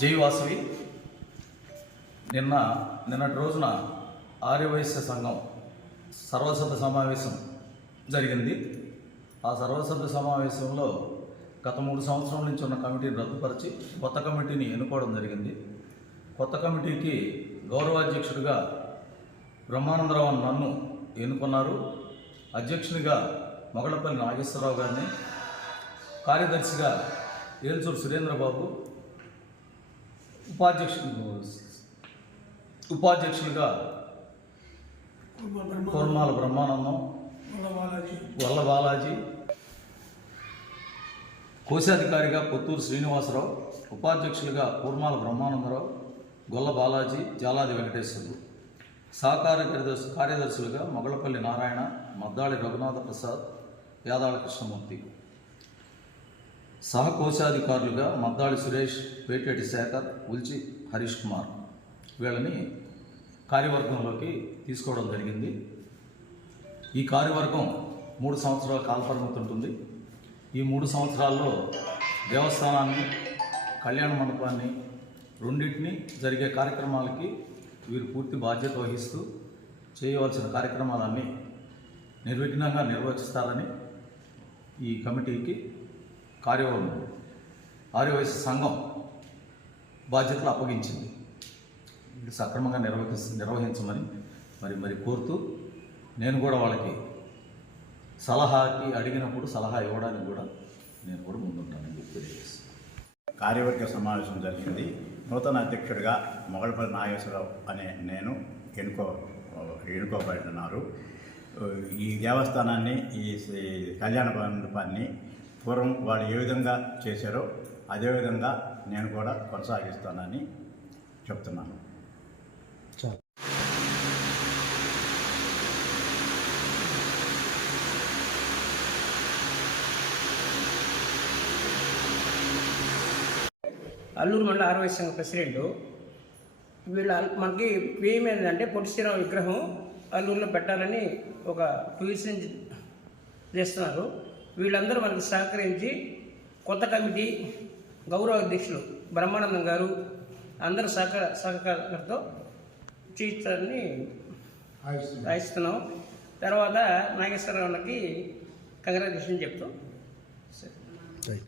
జై వాసవి నిన్న నిన్నటి రోజున ఆర్యవైశ్య సంఘం సర్వసభ్య సమావేశం జరిగింది. ఆ సర్వసభ్య సమావేశంలో గత మూడు సంవత్సరాల నుంచి ఉన్న కమిటీని రద్దుపరిచి కొత్త కమిటీని ఎన్నుకోవడం జరిగింది. కొత్త కమిటీకి గౌరవాధ్యక్షుడిగా బ్రహ్మానందరావు నన్ను ఎన్నుకున్నారు. అధ్యక్షునిగా మొగళపల్లి నాగేశ్వరరావు గారిని కార్యదర్శిగా ఏల్చూరు సురేంద్రబాబు ఉపాధ్యక్షులు ఉపాధ్యక్షులుగా కోర్మాల బ్రహ్మానందం వల్ల బాలాజీ కోశాధికారిగా పుత్తూరు శ్రీనివాసరావు ఉపాధ్యక్షులుగా కూర్మాల బ్రహ్మానందరావు గొల్ల బాలాజీ జాలాది వెంకటేశ్వర్లు. సహకార కార్యదర్శి కార్యదర్శులుగా మొగళపల్లి నారాయణ మద్దాళి రఘునాథ ప్రసాద్ యాదాళ కృష్ణమూర్తి. సహకోశాధికారులుగా మద్దాడి సురేష్ పేటేటి శేఖర్ ఉల్చి హరీష్ కుమార్ వీళ్ళని కార్యవర్గంలోకి తీసుకోవడం జరిగింది. ఈ కార్యవర్గం మూడు సంవత్సరాల కాలపరిమితి ఉంటుంది. ఈ మూడు సంవత్సరాల్లో దేవస్థానాన్ని కళ్యాణ మండపాన్ని రెండింటిని జరిగే కార్యక్రమాలకి వీరు పూర్తి బాధ్యత వహిస్తూ చేయవలసిన కార్యక్రమాలన్నీ నిర్విఘ్నంగా నిర్వహిస్తారని ఈ కమిటీకి కార్య ఆర్యవైశ్య సంఘం బాధ్యతలు అప్పగించింది. ఇది సక్రమంగా నిర్వహి నిర్వహించమని మరి మరి కోరుతూ నేను కూడా వాళ్ళకి సలహాకి అడిగినప్పుడు సలహా ఇవ్వడానికి కూడా నేను కూడా ముందుంటానని చెప్పి తెలియజేస్తాను కార్యవర్గ సమావేశం జరిగింది. నూతన అధ్యక్షుడిగా మొగళపల్లి నాగేశ్వరరావు అనే నేను ఎన్నుకో ఎన్నుకోబడినారు ఈ దేవస్థానాన్ని ఈ కళ్యాణ మండపాన్ని పూర్వం వాళ్ళు ఏ విధంగా చేశారో అదేవిధంగా నేను కూడా కొనసాగిస్తానని చెప్తున్నాను. అల్లూరు మండల ఆరోగ్య సంఘ ప్రెసిడెంట్ వీళ్ళ మనకి వ్యయం ఏంటంటే పొట్టి శ్రీరామ విగ్రహం అల్లూరులో పెట్టాలని ఒక టూ ఇయర్స్ నుంచి చేస్తున్నారు. వీళ్ళందరూ మనకి సహకరించి కొత్త కమిటీ గౌరవ అధ్యక్షులు బ్రహ్మానందం గారు అందరూ సహకార సహకారంతో చేయిస్తారని ఆశిస్తున్నాం తర్వాత నాగేశ్వరరావుకి కంగ్రాచులేషన్ చెప్తూ